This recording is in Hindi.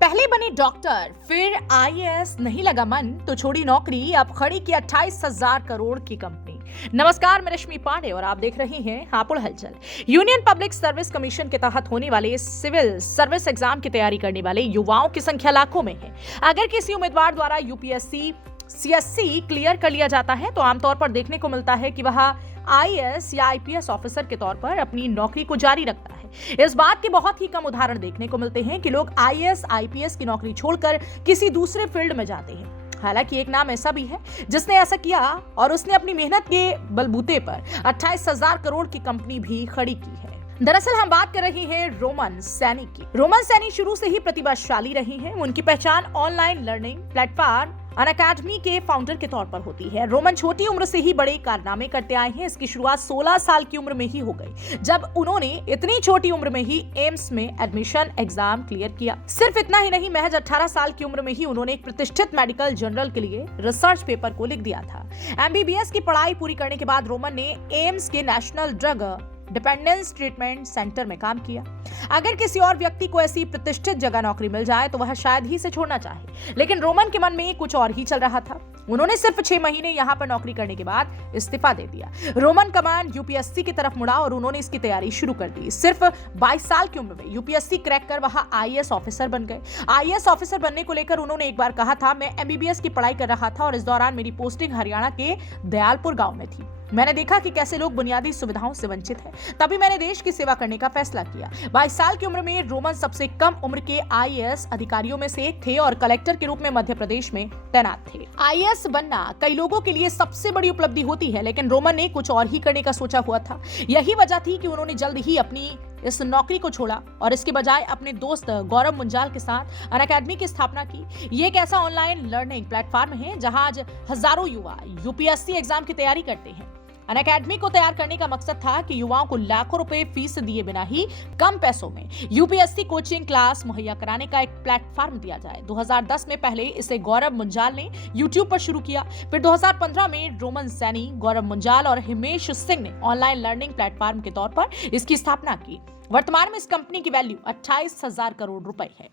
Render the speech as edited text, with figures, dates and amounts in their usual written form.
पहले बने डॉक्टर, फिर आईएएस, नहीं लगा मन तो छोड़ी नौकरी, अब खड़ी की 28,000 करोड़ की कंपनी। नमस्कार, मैं रश्मि पांडे और आप देख रहे हैं हापुड़ हलचल। यूनियन पब्लिक सर्विस कमीशन के तहत होने वाले सिविल सर्विस एग्जाम की तैयारी करने वाले युवाओं की संख्या लाखों में है। अगर किसी उम्मीदवार द्वारा यूपीएससी सीएससी क्लियर कर लिया जाता है तो आमतौर पर देखने को मिलता है कि वह आईएएस या आईपीएस ऑफिसर के तौर पर अपनी नौकरी को जारी रखता है। इस बात के बहुत ही कम उदाहरण देखने को मिलते हैं कि लोग आईएएस आईपीएस की नौकरी छोड़कर किसी दूसरे फील्ड में जाते हैं। हालांकि एक नाम ऐसा भी है जिसने ऐसा किया और उसने अपनी मेहनत के बलबूते पर 28,000 करोड़ की कंपनी भी खड़ी की है। दरअसल हम बात कर रहे हैं रोमन सैनी की। रोमन सैनी शुरू से ही प्रतिभाशाली रही हैं। उनकी पहचान ऑनलाइन लर्निंग प्लेटफॉर्म अनअकैडमी के फाउंडर के तौर पर होती है। रोमन छोटी उम्र से ही बड़े कारनामे करते आए हैं। इसकी शुरुआत 16 साल की उम्र में ही हो गई, जब उन्होंने इतनी छोटी उम्र में ही एम्स में एडमिशन एग्जाम क्लियर किया। सिर्फ इतना ही नहीं, महज 18 साल की उम्र में ही उन्होंने एक प्रतिष्ठित मेडिकल जर्नल के लिए रिसर्च पेपर को लिख दिया था। एमबीबीएस की पढ़ाई पूरी करने के बाद रोमन ने एम्स के national drug dependence treatment centre में काम किया। अगर किसी और व्यक्ति को ऐसी प्रतिष्ठित जगह नौकरी मिल जाए तो वह शायद ही इसे छोड़ना चाहे, लेकिन रोमन के मन में कुछ और ही चल रहा था। उन्होंने सिर्फ 6 महीने यहाँ पर नौकरी करने के बाद इस्तीफा दे दिया। रोमन का मन यूपीएससी की तरफ मुड़ा और उन्होंने इसकी तैयारी शुरू कर दी। सिर्फ 22 साल की उम्र में यूपीएससी क्रैक कर वह आईएएस ऑफिसर बन गए। आईएएस ऑफिसर बनने को लेकर उन्होंने एक बार कहा था, मैं एमबीबीएस की पढ़ाई कर रहा था और इस दौरान मेरी पोस्टिंग हरियाणा के दयालपुर गांव में थी। मैंने देखा कि कैसे लोग बुनियादी सुविधाओं से वंचित हैं। तभी मैंने देश की सेवा करने का फैसला किया। 22 साल की उम्र में रोमन सबसे कम उम्र के आईएएस अधिकारियों में से एक थे और कलेक्टर के रूप में मध्य प्रदेश में तैनात थे। आईएएस बनना कई लोगों के लिए सबसे बड़ी उपलब्धि होती है, लेकिन रोमन ने कुछ और ही करने का सोचा हुआ था। यही वजह थी कि उन्होंने जल्द ही अपनी इस नौकरी को छोड़ा और इसके बजाय अपने दोस्त गौरव मुंजाल के साथ अनअकैडमी की स्थापना की। ये एक ऐसा ऑनलाइन लर्निंग प्लेटफॉर्म है जहां आज हजारों युवा यूपीएससी एग्जाम की तैयारी करते हैं। अनअकैडमी को तैयार करने का मकसद था कि युवाओं को लाखों रुपए फीस दिए बिना ही कम पैसों में यूपीएससी कोचिंग क्लास मुहैया कराने का एक प्लेटफॉर्म दिया जाए। 2010 में पहले इसे गौरव मुंजाल ने यूट्यूब पर शुरू किया। फिर 2015 में रोमन सैनी, गौरव मुंजाल और हिमेश सिंह ने ऑनलाइन लर्निंग प्लेटफॉर्म के तौर पर इसकी स्थापना की। वर्तमान में इस कंपनी की वैल्यू 28,000 करोड़ रुपए है।